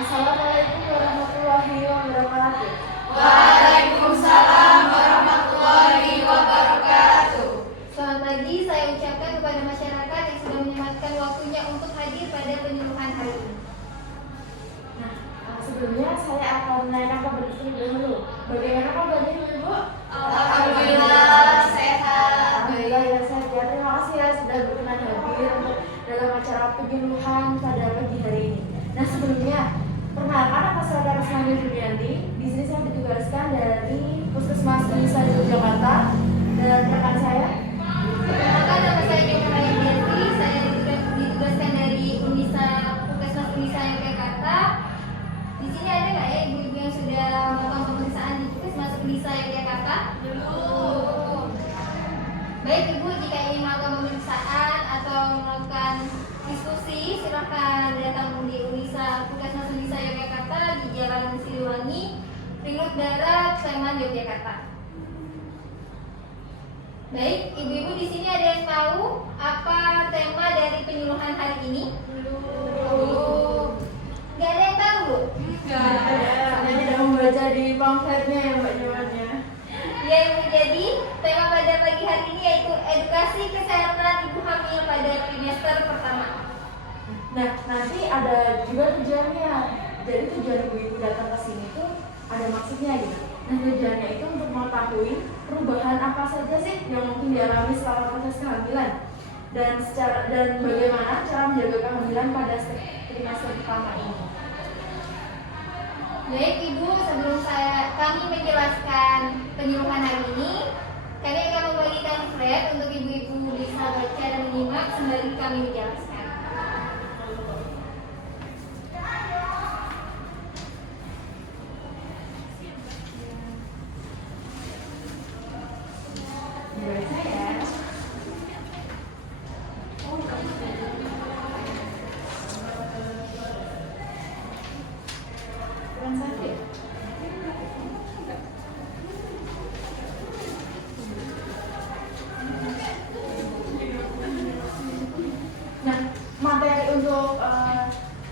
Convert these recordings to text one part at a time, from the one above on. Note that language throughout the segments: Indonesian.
Assalamualaikum warahmatullahi wabarakatuh. Waalaikumsalam warahmatullahi wabarakatuh. Selamat pagi, saya ucapkan kepada masyarakat yang sudah menyempatkan waktunya untuk hadir pada penyuluhan hari ini. Sebelumnya saya akan menanyakan kabar istri dahulu. Bagaimana kabarnya Ibu? Alhamdulillah sehat. Alhamdulillah ya sehat ya. Terima kasih ya sudah berkenan hadir dalam acara penyuluhan pada pagi hari ini. Nah sebelumnya, perkenalkan nama saya Rasmani Julianti. Di sini saya ditugaskan dari Puskesmas Unisa Yogyakarta dan rekan saya. Perkenalkan, nama saya Joko Hayati. Saya ditugaskan dari Puskesmas Unisa Yogyakarta. Di sini ada nggak ya ibu-ibu yang sudah melakukan pemeriksaan di Puskesmas Unisa Yogyakarta? Belum. Baik ibu, jika ingin melakukan pemeriksaan atau melakukan diskusi, silakan datang di Puskesmas Unisa Yogyakarta di Jalan Siliwangi, Ring Road Barat, Sleman, Yogyakarta. Baik, ibu-ibu di sini ada yang tahu apa tema dari penyuluhan hari ini? Belum. Nggak ada yang tahu, Bu? Saya tidak membaca di pamfletnya ya Mbak jawabannya. Ya, Ibu, jadi tema pada pagi hari ini yaitu edukasi kesehatan ibu hamil pada trimester pertama. Nah, nanti ada juga tujuannya. Jadi tujuan ibu-ibu datang ke sini tuh ada maksudnya gitu. Nah, tujuannya itu untuk mengetahui perubahan apa saja sih yang mungkin dialami selama proses kehamilan dan bagaimana cara menjaga kehamilan pada trimester pertama ini. Baik Ibu, sebelum kami menjelaskan penyuluhan hari ini, kami akan membagikan flat untuk ibu-ibu bisa baca dan menyimak sembari kami menjelaskan. Dibaca ya. Kurang satu ya? Nah, materi untuk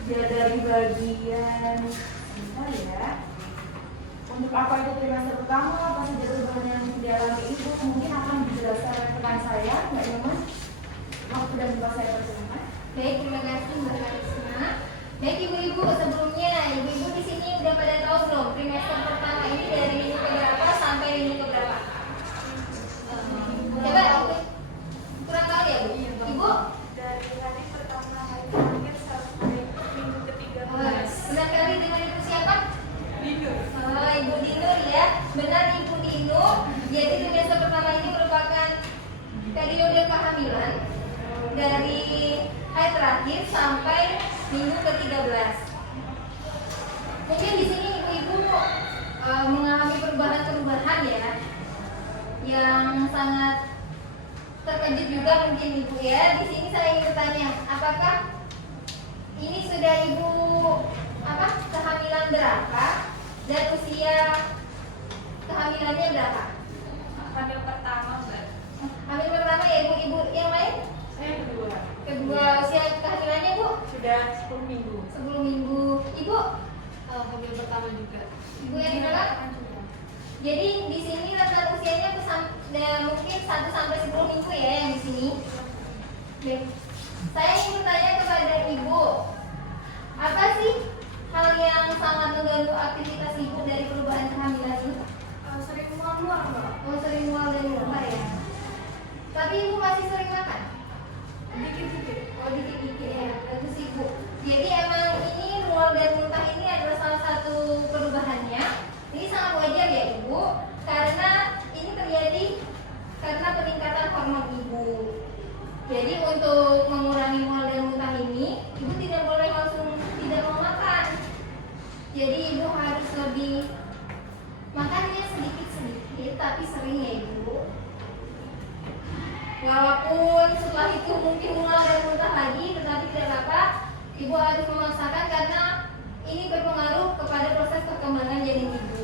ya dari bagian sebentar ya. Untuk apa itu trimester pertama, apa saja perubahan yang dialami ibu, mungkin akan dijelaskan oleh rekan saya, Mbak Yoman. Waktu dan tempat saya persilakan. Baik, terima kasih Mbak Karisma. Baik ibu-ibu, sebelumnya ibu-ibu di sini udah pada tahu belum trimester pertama ini dari minggu keberapa sampai minggu keberapa? Coba kurang tahu ya Bu? Ibu? Dari hari pertama hari terakhir sampai minggu ke-13. Benar kali dengan Ibu siapa? Bingung. Oh, Ibu Dinur ya. Benar Ibu Dinur. Jadi trimester pertama ini merupakan periode kehamilan dari hari terakhir sampai minggu ke-13. Mungkin di sini ibu-ibu mengalami perubahan-perubahan ya, yang sangat terkejut juga mungkin ibu ya. Di sini saya ingin bertanya, apakah ini sudah ibu kehamilan berapa dan usia kehamilannya berapa? Hamil pertama, Mbak. Hamil pertama ya ibu-ibu yang lain? Saya kedua. Kedua, usia kehamilannya Bu? Sudah 10 minggu. 10 minggu. Ibu? Hamil pertama juga. Ibu yang di belakang? Jadi di sini rata usianya mungkin 1 sampai 10 minggu ya yang di sini. Baik. Saya ingin bertanya kepada Ibu, apa sih hal yang sangat mengganggu aktivitas Ibu dari perubahan kehamilan ini? Sering mual-mual, Mbak. Oh, sering mual dan muntah ya. Tapi Ibu masih sering makan? Dikit-dikit. Oh, dikit-dikit ya. Bagus Ibu. Jadi emang ini mual dan muntah ini adalah salah satu perubahannya. Ini sangat wajar ya Ibu, karena ini terjadi karena peningkatan hormon Ibu. Jadi untuk mengurangi mual dan muntah ini, Ibu tidak boleh langsung tidak mau makan. Jadi Ibu harus lebih makannya sedikit-sedikit, tapi sering ya Ibu. Walaupun setelah itu mungkin mual dan muntah lagi, tetapi tidak apa-apa. Ibu harus memaksakan karena ini berpengaruh kepada proses perkembangan janin Ibu.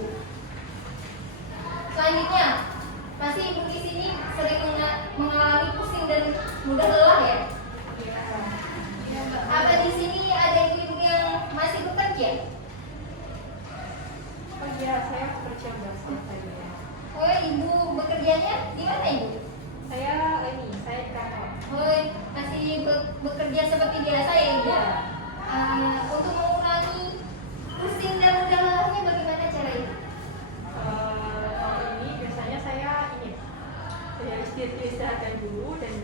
Selanjutnya, pasti Ibu di sini sering mengalami pusing dan mudah lelah ya. Apa di sini ada ibu-ibu yang masih bekerja? bekerja? Oh iya, saya kerja basket tadi ya. Oh, ibu bekerjanya di mana ibu? Saya di kantor. Oh, masih bekerja seperti biasa ya ibu? Iya. Untuk mengurangi pusing dan lelahnya bagaimana caranya? Kalau ini biasanya saya istirahatkan dulu dan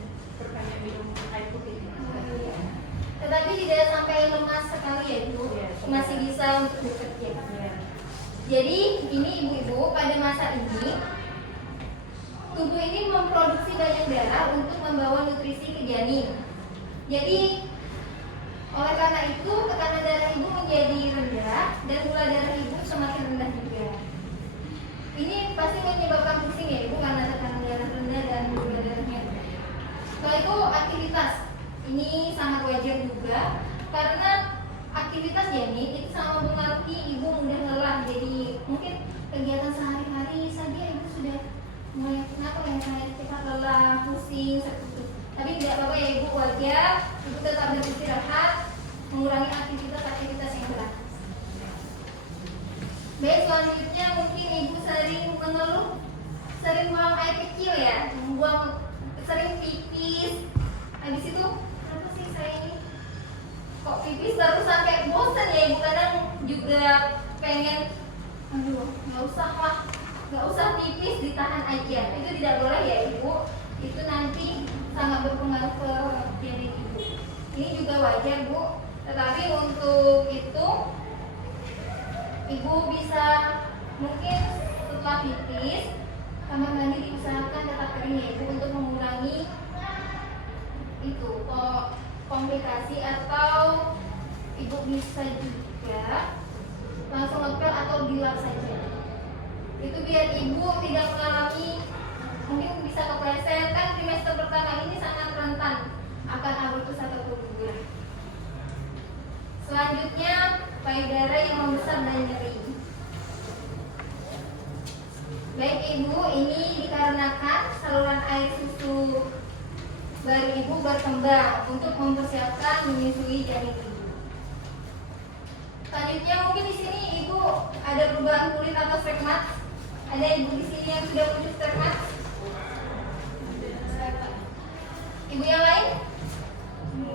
berbanyak minum air putih. Iya. Tetapi tidak sampai lemas sekali ya ibu? Iya. Masih bisa untuk bekerja. Iya. Jadi ini ibu-ibu pada masa ini tubuh ini memproduksi banyak darah untuk membawa nutrisi ke janin. Jadi oleh karena itu tekanan darah ibu menjadi rendah dan gula darah ibu semakin rendah juga. Ini pasti menyebabkan pusing ya ibu karena tekanan darah rendah dan gula darahnya rendah. Setelah itu aktivitas ini sangat wajar juga karena aktivitas janin itu sangat mempengaruhi ibu mudah lelah. Jadi mungkin kegiatan sehari-hari saja ibu sudah mulai kenapa ya saya cepat lelah, pusing, seperti itu. Tapi tidak apa-apa ya ibu, wajar ibu tetap beristirahat, mengurangi aktivitas-aktivitas yang berat. Baik, selanjutnya mungkin ibu sering mengeluh, sering buang air kecil ya, sering pipis. Habis itu kenapa sih saya ini kok pipis baru sampai bosan ya ibu, kadang juga pengen aduh nggak usah pipis, ditahan aja. Itu tidak boleh ya ibu, itu nanti sangat berpengaruh ke janin ibu. Ini juga wajar bu, tetapi untuk itu ibu bisa mungkin setelah pipis kamar mandi diusahakan tetap kering ya ibu, untuk mengurangi itu kok komplikasi. Atau ibu bisa juga langsung ngepel atau dilap saja, itu biar ibu tidak mengalami mungkin bisa kepleset. Kan trimester pertama ini sangat rentan akan abortus atau keguguran. Selanjutnya payudara yang membesar dan nyeri. Baik ibu, ini dikarenakan saluran air susu baru ibu berkembang untuk mempersiapkan menyusui janin ibu. Selanjutnya mungkin di sini ibu ada perubahan kulit atau stigmat. Ada ibu di sini yang sudah muncul stigmat? Ibu yang lain?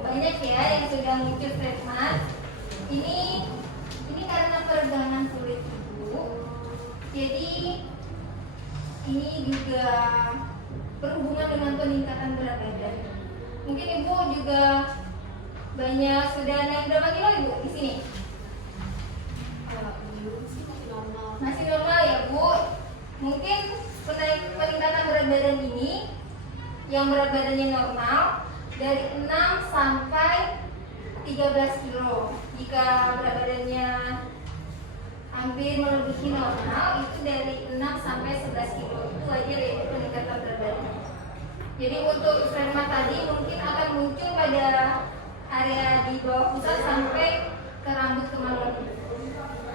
Banyak ya yang sudah muncul stigmat. Ini karena peregangan kulit ibu. Jadi ini juga berhubungan dengan peningkatan berat badan. Mungkin ibu juga banyak sudah naik berapa kilo ibu di sini? Masih normal ya bu. Mungkin peningkatan berat badan ini yang berat badannya normal dari 6 sampai 13 kilo. Jika berat badannya hampir melebihi normal, itu dari 6 sampai 11 kilo. Itu wajar ya peningkatan berat badan. Jadi untuk sperma tadi mungkin akan muncul pada area di bawah pusat sampai ke rambut kemaluan.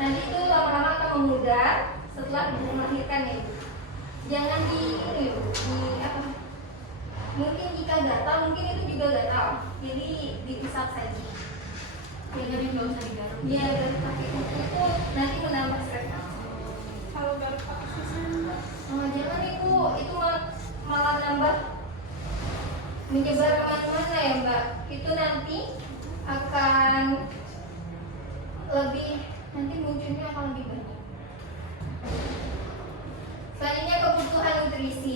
Nanti itu lama-lama akan memudar setelah ibu melahirkan ya ibu. Jangan di apa? Mungkin jika gatal, mungkin itu juga gatal. Jadi diusap saja. Ya, jadi nggak usah digaruk. Iya, dari pakai itu nanti menambah stres. Kalau garuk pakai susu, Jangan ibu, itu malah nambah menyebar kemana-mana ya mbak. Itu nanti akan lebih, nanti munculnya akan lebih banyak. Selanjutnya kebutuhan nutrisi.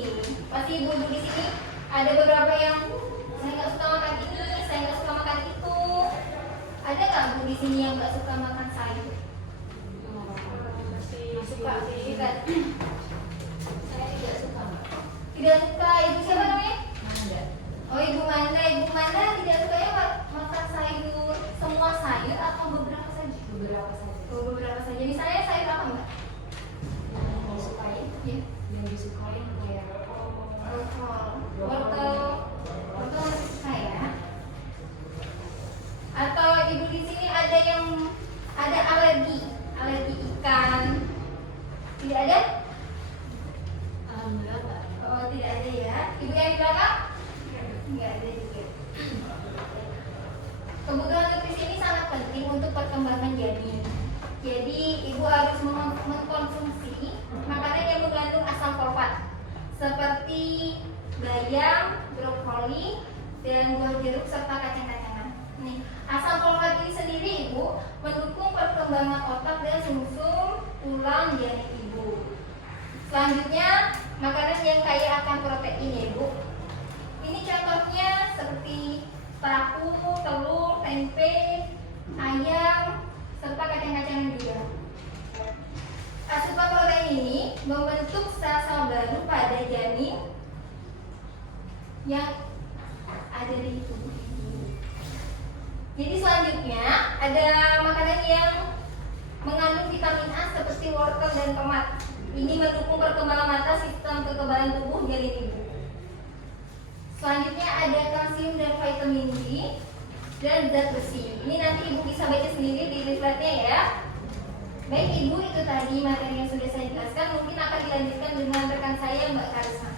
Pasti ibu-ibu di sini ada beberapa yang saya nggak suka makan ini, saya nggak suka makan itu. Ada nggak bu di sini yang nggak suka makan sayur? masih suka sih. Suka. Saya tidak suka. Tidak suka. Ibu siapa namanya? Manda. Oh ibu Manda. Ibu Manda tidak sukanya makan sayur, semua sayur atau beberapa saja? Beberapa saja. Oh, beberapa saja. Misalnya sayur apa mbak? Yang disukai, Ya. yang disukai kayak Wortel masih suka ya. Atau ibu di sini ada yang ada alergi ikan? Tidak ada? alhamdulillah Mbak. Oh tidak ada ya. Ibu yang di belakang? Tidak ada juga. Kebutuhan nutrisi ini sangat penting untuk perkembangan janin. seperti bayam, brokoli, dan buah jeruk serta kacang-kacangan. Nih, asam folat ini sendiri Ibu mendukung perkembangan otak dan sumsum tulang janin Ibu. Selanjutnya, makanan yang kaya akan protein ya Ibu. Ini contohnya seperti tahu, telur, tempe, ayam, serta kacang-kacangan juga. Asupan protein ini membentuk sel-sel baru pada janin yang ada di tubuh ibu. Jadi selanjutnya ada makanan yang mengandung vitamin A seperti wortel dan tomat. Ini mendukung perkembangan mata, sistem kekebalan tubuh janin ibu. Selanjutnya ada kalsium dan vitamin D dan zat besi. Ini nanti ibu bisa baca sendiri di leafletnya ya. Baik Ibu, itu tadi materi yang sudah saya jelaskan. Mungkin akan dilanjutkan dengan rekan saya Mbak Karisma.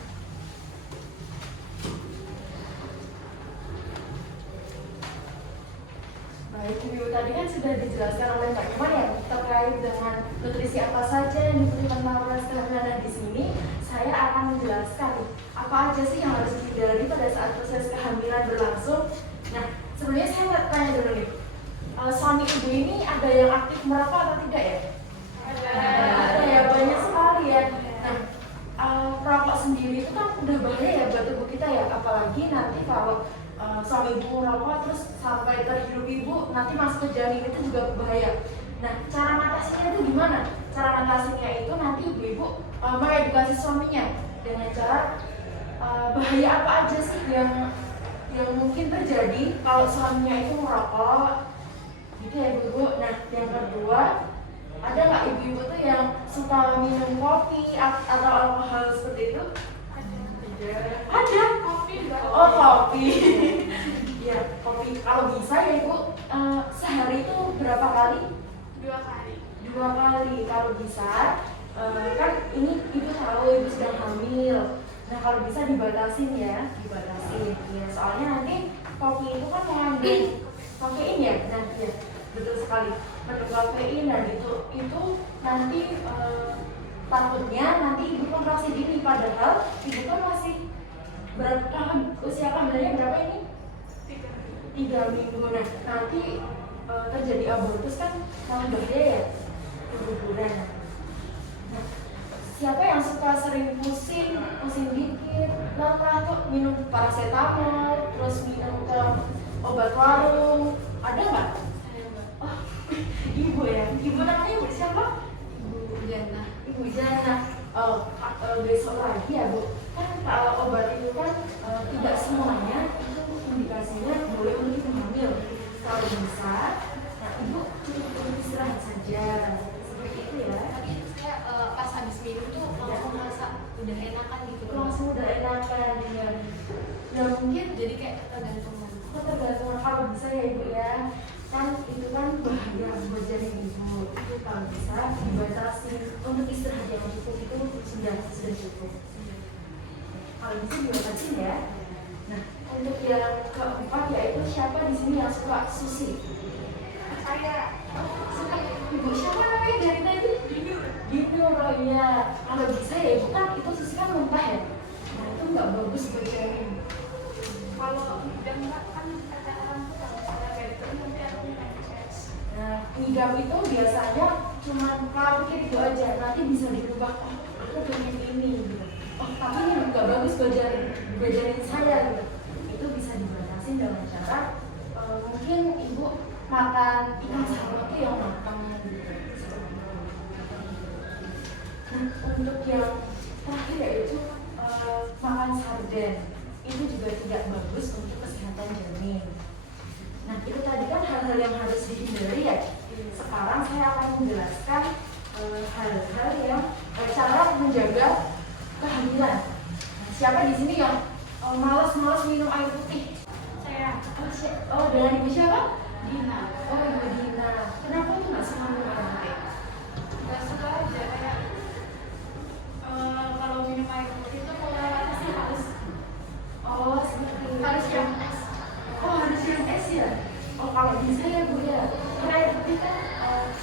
Baik, Ibu tadi kan sudah dijelaskan oleh Mbak Iman ya terkait dengan nutrisi apa saja yang dibutuhkan para kehamilan. Di sini saya akan menjelaskan apa aja sih yang harus dihindari pada saat proses kehamilan berlangsung. Nah, sebelumnya saya mau tanya dulu nih, suami ibu ini ada yang aktif merokok atau tidak ya? Ada ya, banyak sekali ya. Nah, perokok sendiri itu kan udah bahaya ya buat tubuh kita ya, apalagi nanti kalau suami ibu merokok terus sampai terhirup ibu nanti masuk ke janin itu juga bahaya. Nah, cara mengatasinya itu gimana? Cara mengatasinya itu nanti ibu-ibu mengedukasi suaminya dengan cara bahaya apa aja sih yang mungkin terjadi kalau suaminya itu merokok gitu ya ibu-ibu. Nah, yang kedua, ada nggak ibu-ibu tuh yang suka minum kopi atau alkohol seperti itu? Ada. Kopi juga. Oh, kopi. Ya, kopi. Kalau bisa ya ibu, sehari itu berapa kali? 2 kali. 2 kali. Kalau bisa, kan ini ibu tahu ibu sedang hamil. Nah, kalau bisa dibatasin ya, dibatasin. Ya, soalnya nanti kopi itu kan mengandung kafein ya. Nah, ya, betul sekali. Mengandung kafein dan itu nanti takutnya nanti ibu kontraksi dini, padahal ibu kan masih usia kehamilannya berapa ini? 3 minggu. Nah, nanti terjadi abortus kan malah bahaya ya keguguran. Nah, siapa yang suka sering pusing dikit, lelah tuh minum paracetamol, terus minum ke obat warung, ada nggak? Oh, ibu ya, ibu namanya ibu siapa? Ibu Jana. Ibu Jana. Oh, besok lagi ya Bu. Kan kalau obat itu kan tidak semuanya itu indikasinya boleh untuk hamil. Kalau bisa, nah ibu cukup istirahat saja. Seperti itu ya. Tapi saya pas habis minum tuh langsung merasa udah enakan gitu. Langsung udah enakan ya. Ya mungkin Jadi kayak tergantung. tergantung kalau bisa ya ibu ya. Kan itu kan bahaya buat janin ibu. Itu kalau bisa dibatasi untuk istirahat yang cukup itu sudah cukup. Kalau bisa dibatasin ya. Nah, untuk yang keempat yaitu siapa di sini yang suka sushi? Saya Suka ibu siapa namanya dari tadi? Dinur, oh iya. Kalau bisa ya ibu kan itu sushi kan mentah ya. Nah itu nggak bagus buat janin. kalau udah enggak kan kata orang tuh kalau saya kayak gitu nanti aku diabetes. Nah, ngidam itu biasanya cuma kalau pikir itu aja, nanti bisa dirubah. Oh, aku pengen ini gitu. Oh, tapi ini nggak bagus buat janin saya gitu. Itu bisa dibatasi dengan cara mungkin ibu makan ikan sarden itu yang matang gitu. Nah, untuk yang terakhir yaitu makan sarden itu juga tidak bagus untuk kesehatan janin. Nah, itu tadi kan hal-hal yang harus dihindari ya. Sekarang saya akan menjelaskan hal-hal yang cara menjaga kehamilan. Nah, siapa di sini yang malas minum air putih? Saya Oh, dengan ibu siapa? Dina. Oh, ibu Dina. Kenapa tuh nggak suka minum air putih? Gak suka aja kayak kalau minum air putih itu kalau sih harus Seperti harus yang es. Oh, harus yang es ya? Oh, kalau bisa ya Bu ya. Karena air putih kan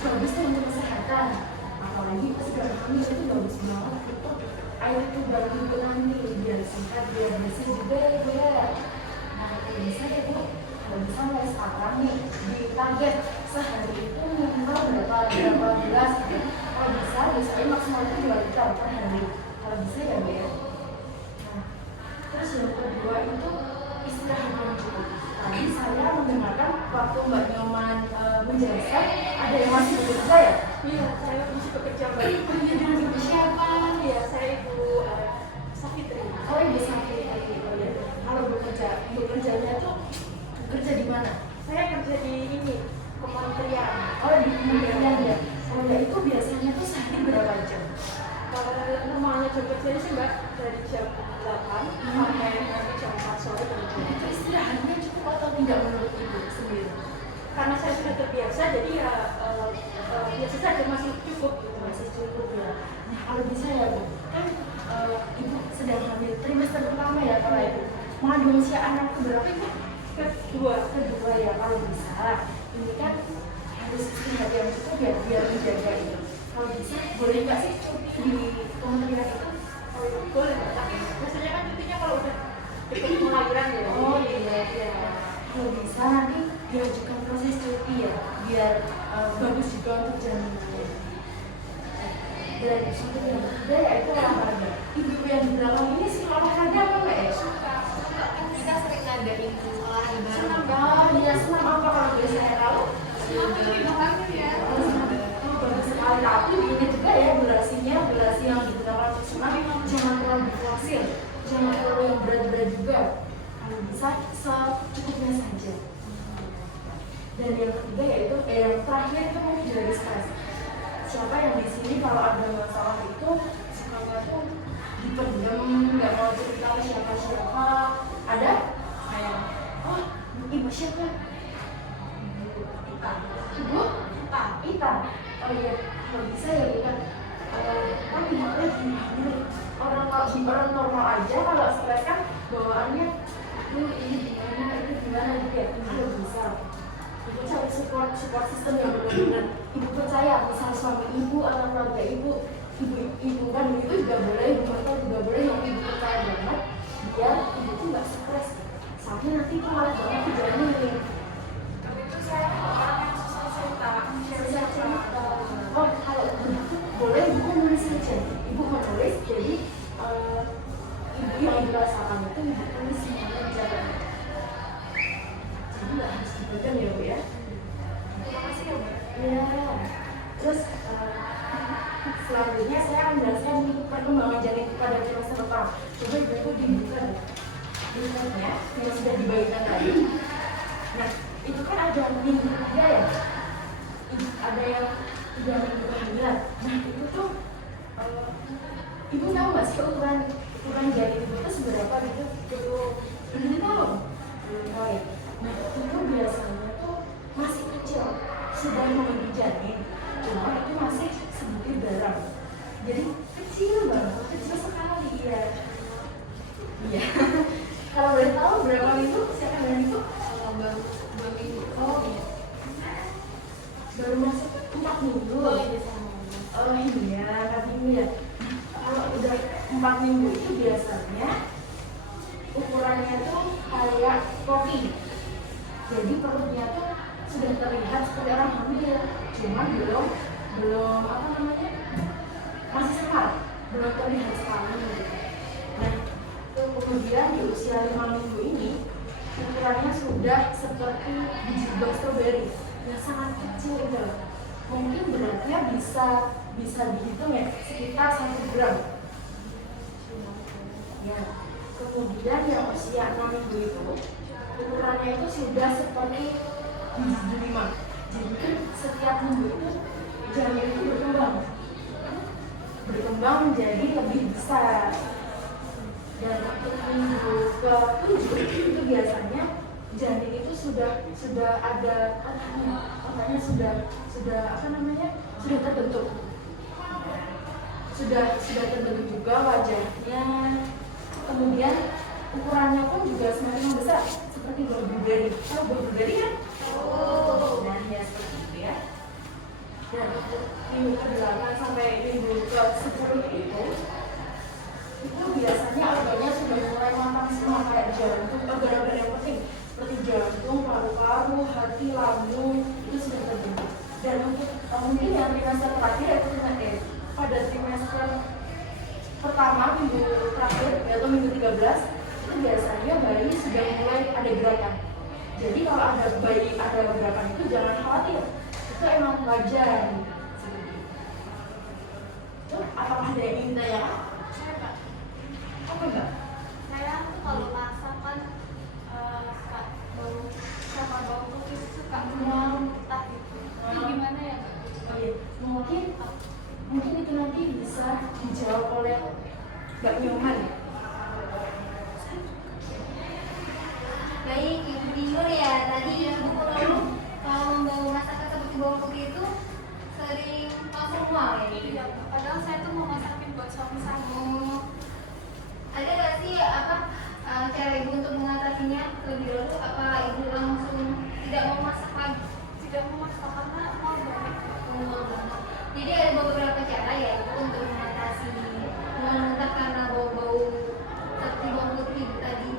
bagus tuh untuk kesehatan. Apalagi pas sudah hamil itu bagus banget untuk air itu baru ibu nanti biar sehat biar bersih juga ya Bu ya. Nah kalau bisa ya Bu, kalau bisa mulai sekarang nih di target sehari itu minimal berapa gelas gitu. Kalau bisa biasanya maksimal itu 2 liter per hari. Kalau bisa ya Bu ya. Nah, terus yang kedua itu istirahat yang cukup. Tadi saya mendengarkan waktu Mbak Nyoman menjelaskan ada yang masih bekerja ya? Iya, saya masih bekerja Mbak. Oh iya, dengan ibu siapa? Iya, saya Ibu Safitri. Oh ibu sakit lagi. Oh iya. Kalau bekerjanya tuh kerja di mana? Saya kerja di ini, kementerian. Oh di kementerian ya. Oh ya itu biasanya tuh sehari berapa jam? Kalau normalnya jam kerjanya sih Mbak dari jam 8 sampai nanti jam 4 sore kerja. Itu istirahatnya cukup atau tidak menurut ibu sendiri? Karena saya sudah terbiasa, jadi ya biasa saja masih cukup gitu. Masih cukup ya. Nah kalau bisa ya Bu, kan ibu sedang hamil trimester pertama ya kalau ibu mengandung usia anak berapa ibu? Kedua ya kalau bisa. Ini kan harus istirahat yang cukup ya biar menjaga itu. Kalau bisa boleh nggak sih cuti di kementerian itu? Oh, boleh Mbak, tapi biasanya kan cutinya kalau udah dekat pengelahiran ya. Oh iya. Kalau bisa nanti diajukan proses cuti ya biar bagus juga untuk janinnya. Dan satu yang ketiga yaitu olahraga. Ibu yang di belakang ini sih olahraga apa enggak ya? Kan kita sering ngadain olahraga bareng. Senang banget. Dia senang apa kalau biasanya tahu? Senang tapi olahraga ya. Oh, bagus sekali. Tapi ini juga ya durasi yang digunakan untuk senam jangan terlalu berhasil, jangan terlalu yang berat-berat juga. Kalau bisa secukupnya saja. Dan yang ketiga yaitu yang terakhir itu mungkin dari stres. Siapa yang di sini kalau ada masalah itu sukanya tuh dipendam, nggak mau cerita ke siapa-siapa? Ada? Saya. Oh, ibu siapa? Ibu? Ita. Oh iya, kalau bisa ya bukan. Kan ibunya gimana? Orang normal aja kalau stres kan bawaannya, ini gimana gitu ya. Kalau bisa. Ibu cari support system yang benar-benar ibu percaya, misal suami ibu atau keluarga ibu kan itu juga boleh, ibu mertua juga boleh yang ibu percaya banget biar ibu tuh nggak stres. Soalnya nanti itu malah banget kerjanya nih. Tapi itu saya orang yang susah cerita. Oh kalau begitu boleh ibu menulis saja. Ibu menulis jadi ibu yang ibu rasakan itu ibu tulis semuanya di catatan. Jadi nggak harus dipendam ya Bu ya. Terima kasih ya Mbak. Ya, terus selanjutnya saya akan menjelaskan perkembangan janin pada trimester pertama. Coba ibu dibuka bukunya yang sudah dibagikan tadi. Nah, itu kan ada minggu 3 ya. Ada yang 3 minggu kehamilan. Nah, itu tuh ibu tahu nggak sih ukuran janin ibu itu seberapa gitu? Belum tahu. Belum tahu ya. Nah, itu biasanya tuh masih kecil, sudah memiliki janin, cuma itu masih sebutir barang. Jadi kecil banget, kecil sekali ya. Iya. Kalau boleh tahu berapa minggu? Siapa yang itu? Baru 2 minggu. Oh, baru masuk 4 minggu. Oh iya sama. Oh iya, 4 minggu ya. Kalau udah 4 minggu itu biasanya ukurannya tuh kayak kopi. Jadi perutnya tuh sudah terlihat seperti orang hamil, cuman belum apa namanya, masih sehat, belum terlihat sekali. Nah, kemudian di usia 5 minggu ini ukurannya sudah seperti biji buah stroberi yang sangat kecil itu. Mungkin beratnya bisa dihitung ya sekitar 1 gram. Ya, kemudian yang usia 6 minggu itu ukurannya itu sudah seperti biji delima. Jadi kan setiap minggu itu janin itu berkembang menjadi lebih besar. Dan untuk minggu ke-7 itu biasanya janin itu sudah ada katanya sudah apa namanya, sudah terbentuk. Sudah terbentuk juga wajahnya. Kemudian ukurannya pun juga semakin membesar seperti buah blueberry. Tahu buah blueberry kan? Oh, nah ya seperti itu ya. Dan untuk minggu ke-8 sampai minggu ke-10 itu itu biasanya organnya sudah mulai matang semua kayak jantung, organ-organ yang penting seperti jantung, paru-paru, hati, lambung itu sudah terbentuk. Dan untuk mungkin yang trimester terakhir itu pada trimester pertama minggu terakhir atau minggu 13 itu biasanya bayi sudah mulai ada gerakan. Jadi kalau ada bayi ada gerakan itu jangan khawatir, itu emang wajar. Apakah ada yang ingin ditanyakan? Saya Pak, Apa enggak? saya tuh kalau masak kan suka bau sama bau putih suka muntah gitu. Itu gimana ya Kak? Oh iya, mungkin itu nanti bisa dijawab oleh Mbak Nyoman. Baik, Ibu Dinur ya, tadi Ibu lalu kalau membawa masakan seperti bawang putih itu sering langsung mual ya? Iya, padahal saya tuh mau masakin buat suami saya. Ada nggak sih cara Ibu untuk mengatasinya lebih dulu? Apa Ibu langsung tidak mau masak lagi? Tidak mau masak karena mau banget. Jadi ada beberapa cara ya Ibu untuk mengatasi muntah karena bau-bau seperti bawang putih Ibu tadi.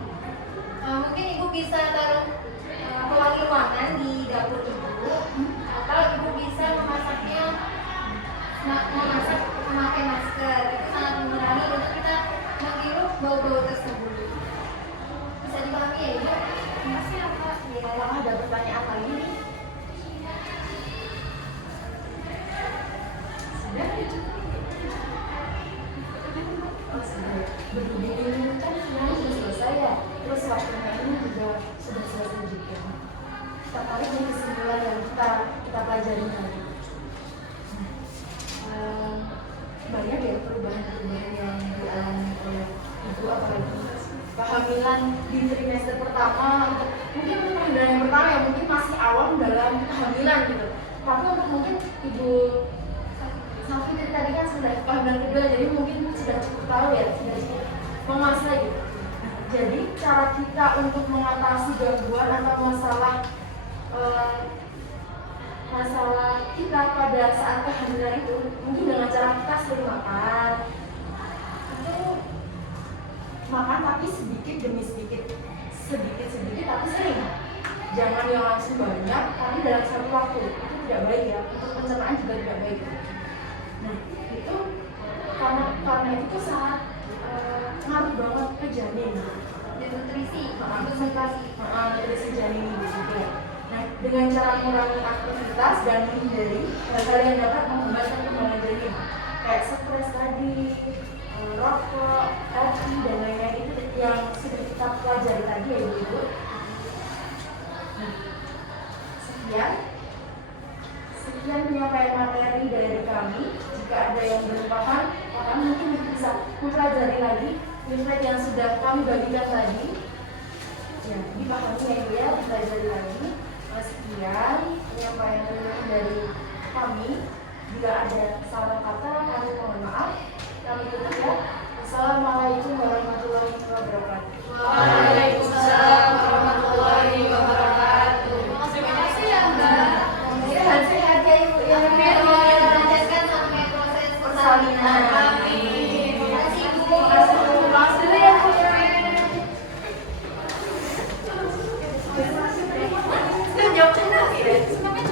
Mungkin Ibu bisa taruh pewangi ruangan di dapur Ibu, atau Ibu bisa memasaknya memasak memakai masker. Itu sangat mengurangi untuk kita menghirup bau-bau tersebut. Bisa dipahami ya Ibu? Masih apa? Apakah ada pertanyaan lagi? Sudah? Oh, sudah. Berhubung ini kan semuanya sudah selesai ya. Terus waktunya ini juga sudah selesai juga. Kita tarik nih kesimpulan yang kita pelajari tadi. Banyak ya perubahan-perubahan yang dialami oleh ibu, apalagi kehamilan di trimester pertama. Mungkin untuk kehamilan yang pertama ya mungkin masih awam dalam kehamilan gitu. Tapi untuk mungkin ibu Safitri tadi kan sudah kehamilan kedua, jadi mungkin sudah cukup tahu ya, sudah cukup menguasai gitu. Jadi cara kita untuk mengatasi gangguan atau masalah kita pada saat kehamilan itu mungkin dengan cara kita sering makan, itu makan tapi sedikit demi sedikit tapi sering. Jangan yang langsung banyak tapi dalam satu waktu, itu tidak baik ya, untuk pencernaan juga tidak baik. Nah itu karena itu sangat ngaruh banget ke janin Dan nutrisi, nutrisi janin itu juga. Nah, dengan cara mengurangi aktivitas dan menghindari hal-hal yang dapat menghambat perkembangan janin, kayak stres tadi, rokok, kopi dan lain-lain itu yang sudah kita pelajari tadi ya Ibu. Sekian penyampaian materi dari kami. Jika ada yang belum paham, maka mungkin bisa mempelajari lagi slide yang sudah kami bagikan tadi. Ya, dipahami ya Ibu ya, dipelajari lagi. Sekian penyampaian dari kami. Jika ada salah kata, kami mohon maaf. Kami tutup ya. Assalamualaikum warahmatullahi wabarakatuh. Waalaikumsalam warahmatullahi wabarakatuh. Terima kasih ya Mbak. Sehat-sehat ya Ibu ya. Lanjutkan sampai proses persalinan. Amin. Terima kasih Ibu. Terima kasih Bu. Maaf dulu ya Bu ya. Jawab lagi ya.